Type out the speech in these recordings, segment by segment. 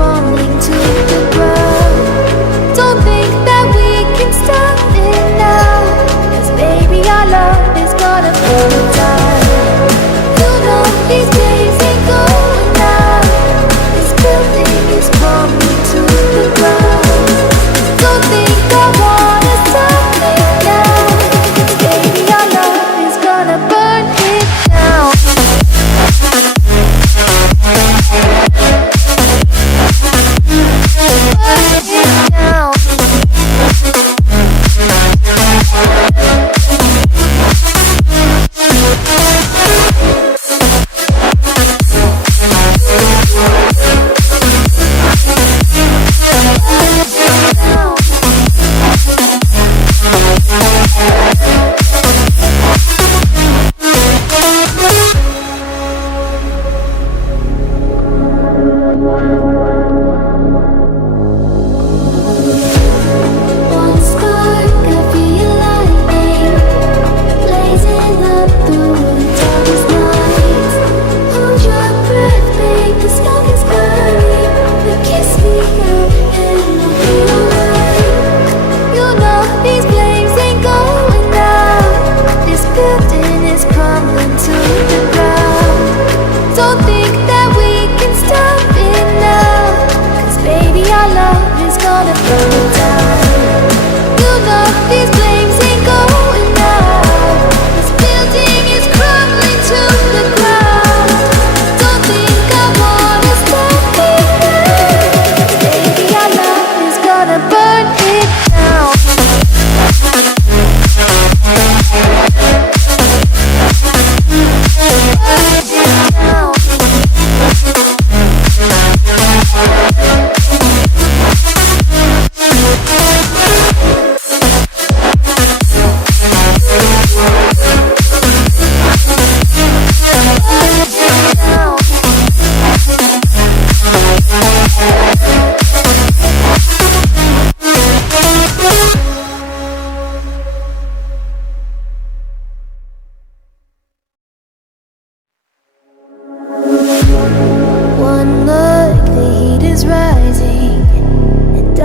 crumbling to the ground. Don't think that we can stop it now, 'cause baby our love is gonna burn down. You know these days ain't going out. This building is crumbling to the ground. Don't think I wanna stop it now, 'cause baby our love is gonna burn it down.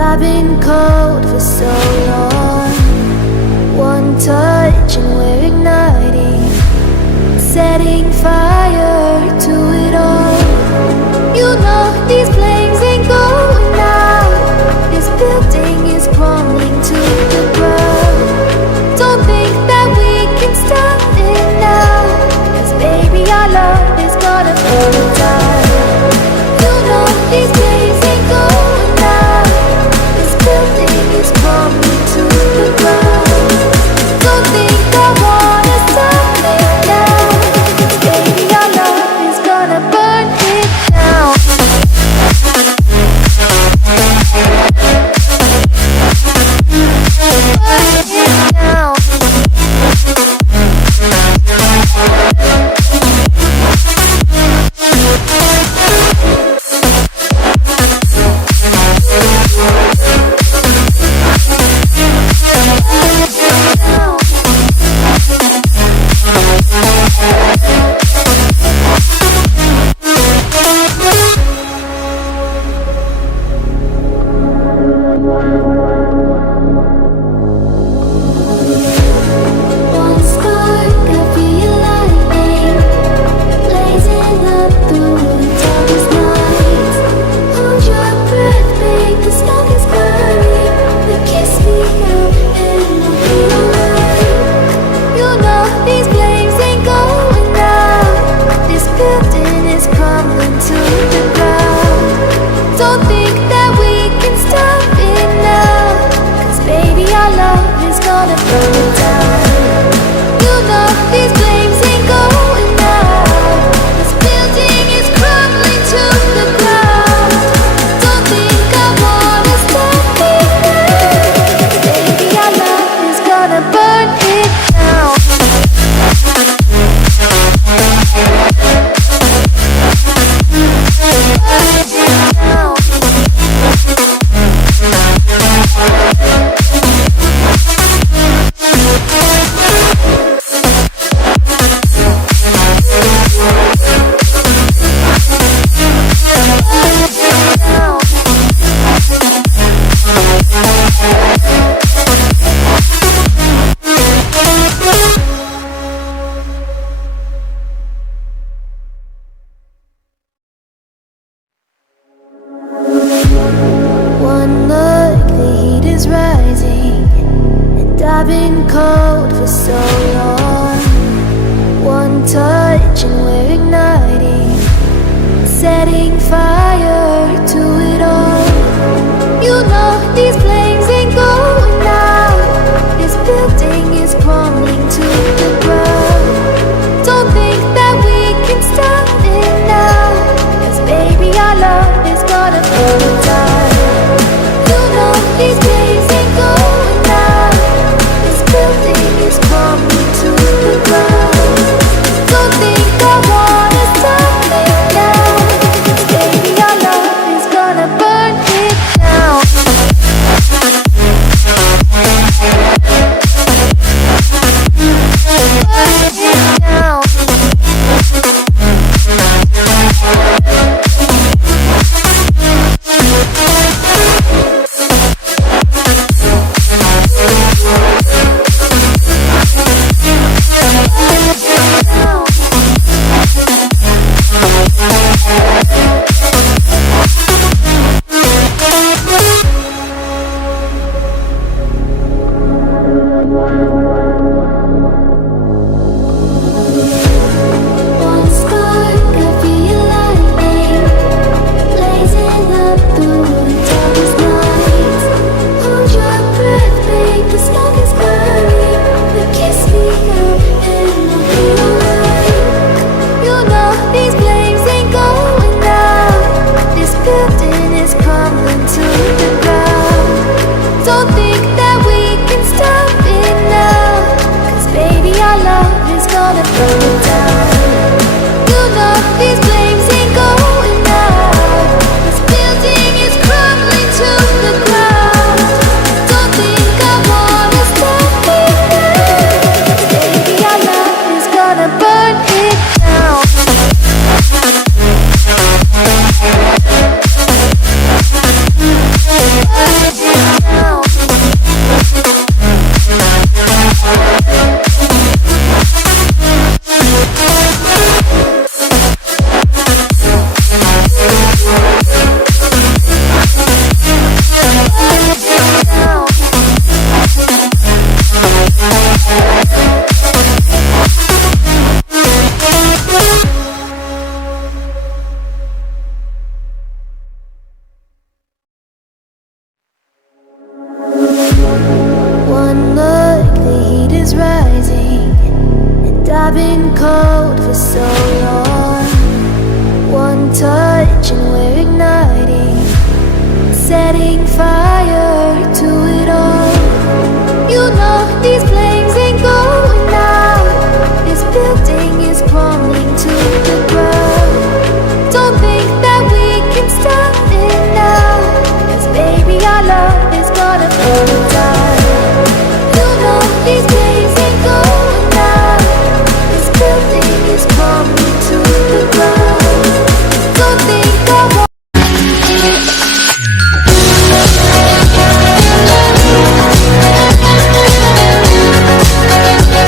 I've been cold for so long. One touch and we're igniting, setting fire to it all. You know these flames ain't going out. This building is crumbling to the ground. Don't think that we can stop it now, 'cause baby our love is gonna burn down. You know these flames ain't going out. This building is crumbling to the ground. Don't think I wanna stop it now, 'cause baby our love is gonna burn it down. Burn it down. One spark, I feel lightning blazing up through the darkest nights. Hold your breath, babe, the smoke is burning. Then kiss me now and we'll be alright. You know these flames ain't going out. This building is crumbling to the ground. Don't think that we can stop it now, 'cause baby our love is gonna burn it down. You know these flames ain't going out. This building is crumbling to the ground. Don't think I wanna stop it now, 'cause baby our love is gonna burn it down. Burn it down. One look, the heat is rising, and I've been cold for so long. One touch and we're igniting, setting fire to it all. You know these flames ain't going out. This building is crumbling to the ground. Don't think that we can stop it now, 'cause baby our love is gonna burn it down. You know these flames ain't going out. This building is crumbling to the ground. Don't think I wanna stop it now, 'cause baby our love is gonna burn it down. One spark of your lightning, blazing up through the darkest night. Hold your breath, make the smoke is burning. Now kiss me up and I'll be alright. You know these flames ain't going out. This building is crumbling to the ground. Don't think that we can stop it now, 'cause baby our love is gonna burn it down. You know these flames ain't going out. This building is crumbling to the ground. Don't think I wanna stop it now, 'cause baby our love is gonna burn it down. One look, the heat is rising, and I've been cold for so long. One touch and we're igniting, setting fire